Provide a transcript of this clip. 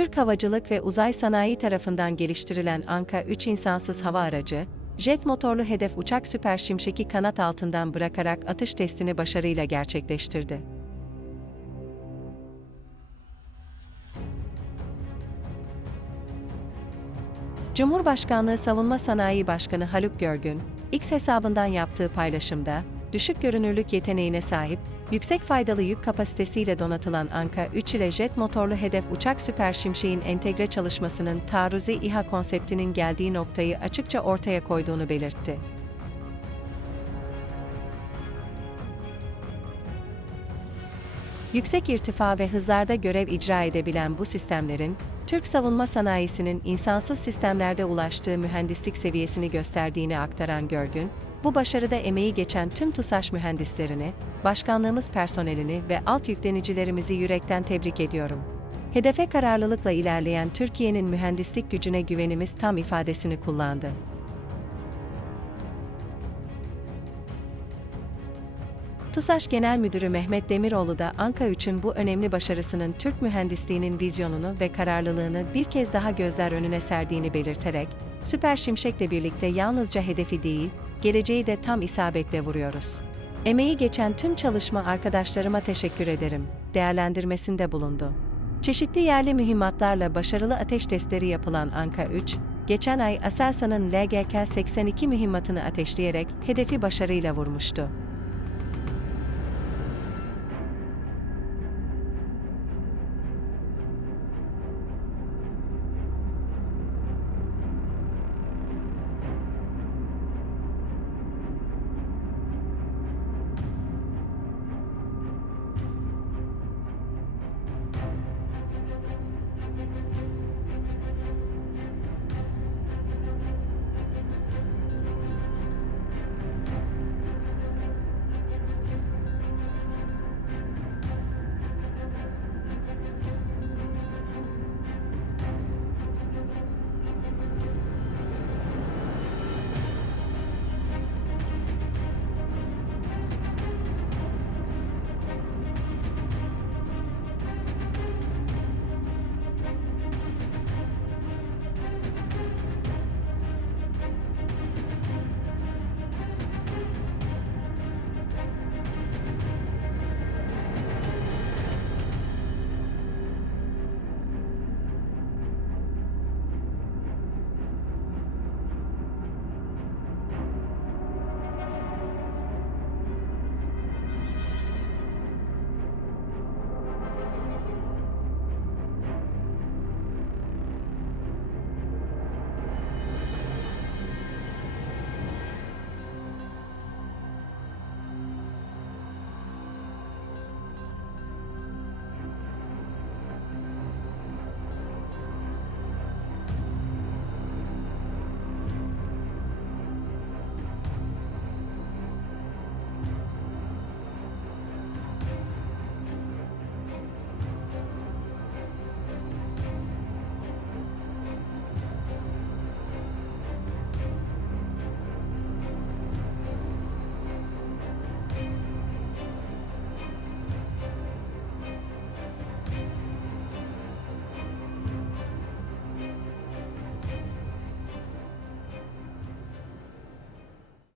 Türk Havacılık ve Uzay Sanayi tarafından geliştirilen Anka 3 insansız hava aracı, jet motorlu hedef uçak Süper Şimşek'i kanat altından bırakarak atış testini başarıyla gerçekleştirdi. Cumhurbaşkanlığı Savunma Sanayi Başkanı Haluk Görgün, X hesabından yaptığı paylaşımda, düşük görünürlük yeteneğine sahip, yüksek faydalı yük kapasitesiyle donatılan Anka 3 ile jet motorlu hedef uçak Süper Şimşek'in entegre çalışmasının taarruzi İHA konseptinin geldiği noktayı açıkça ortaya koyduğunu belirtti. Yüksek irtifa ve hızlarda görev icra edebilen bu sistemlerin, Türk savunma sanayisinin insansız sistemlerde ulaştığı mühendislik seviyesini gösterdiğini aktaran Görgün, bu başarıda emeği geçen tüm TUSAŞ mühendislerini, başkanlığımız personelini ve alt yüklenicilerimizi yürekten tebrik ediyorum. Hedefe kararlılıkla ilerleyen Türkiye'nin mühendislik gücüne güvenimiz tam ifadesini kullandı. TUSAŞ Genel Müdürü Mehmet Demiroğlu da Anka 3'ün bu önemli başarısının Türk mühendisliğinin vizyonunu ve kararlılığını bir kez daha gözler önüne serdiğini belirterek, Süper Şimşek'le birlikte yalnızca hedefi değil, geleceği de tam isabetle vuruyoruz. Emeği geçen tüm çalışma arkadaşlarıma teşekkür ederim, değerlendirmesinde bulundu. Çeşitli yerli mühimmatlarla başarılı ateş testleri yapılan Anka 3, geçen ay Aselsan'ın LGK-82 mühimmatını ateşleyerek hedefi başarıyla vurmuştu.